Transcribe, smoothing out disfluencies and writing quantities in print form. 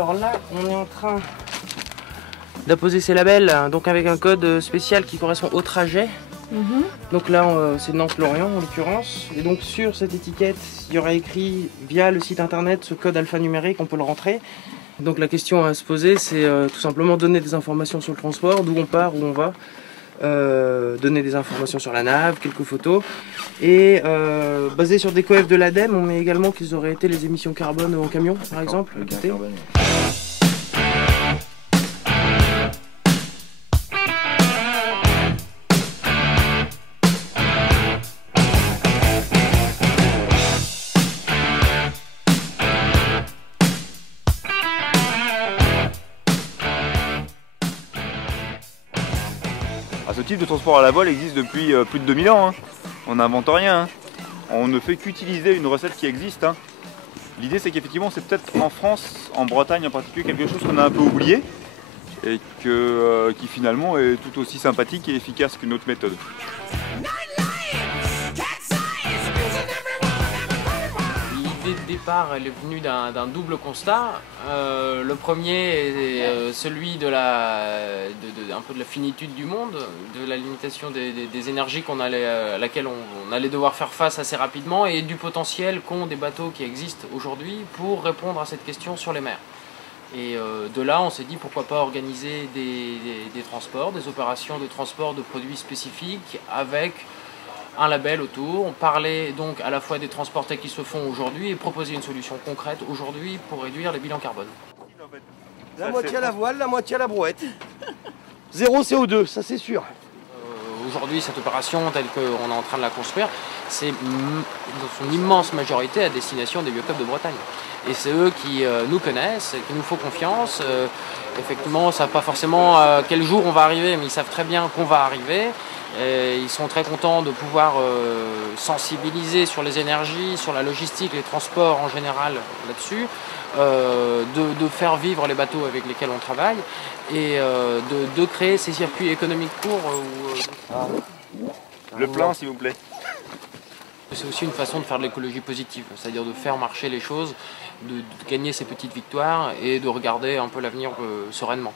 Alors là, on est en train d'apposer ces labels, donc avec un code spécial qui correspond au trajet. Donc là, c'est Nantes-Lorient en l'occurrence. Et donc sur cette étiquette, il y aura écrit via le site internet ce code alphanumérique, on peut le rentrer. Donc la question à se poser, c'est tout simplement donner des informations sur le transport, d'où on part, où on va. Donner des informations sur la nave, quelques photos. Et basé sur des coefs de l'ADEME, on met également qu'ils auraient été les émissions carbone en camion, par exemple. Ce type de transport à la voile existe depuis plus de 2000 ans. Hein. On n'invente rien. Hein. On ne fait qu'utiliser une recette qui existe. Hein. L'idée c'est qu'effectivement c'est peut-être en France, en Bretagne en particulier, quelque chose qu'on a un peu oublié et qui finalement est tout aussi sympathique et efficace qu'une autre méthode. L'idée de départ, elle est venue d'un double constat. Le premier est celui de un peu de la finitude du monde, de la limitation des énergies à laquelle on allait devoir faire face assez rapidement, et du potentiel qu'ont des bateaux qui existent aujourd'hui pour répondre à cette question sur les mers. Et de là, on s'est dit pourquoi pas organiser des transports, des opérations de transport de produits spécifiques avec un label autour. On parlait donc à la fois des transports tels qu'ils se font aujourd'hui et proposer une solution concrète aujourd'hui pour réduire les bilans carbone. La moitié à la voile, la moitié à la brouette. Zéro CO2, ça c'est sûr. Aujourd'hui, cette opération telle qu'on est en train de la construire, c'est dans son immense majorité à destination des Biocop de Bretagne. Et c'est eux qui nous connaissent, qui nous font confiance. Effectivement, ils ne savent pas forcément quel jour on va arriver, mais ils savent très bien qu'on va arriver. Et ils sont très contents de pouvoir sensibiliser sur les énergies, sur la logistique, les transports en général là-dessus, de faire vivre les bateaux avec lesquels on travaille et de créer ces circuits économiques courts. Le plein s'il vous plaît. C'est aussi une façon de faire de l'écologie positive, c'est-à-dire de faire marcher les choses, de gagner ces petites victoires et de regarder un peu l'avenir sereinement.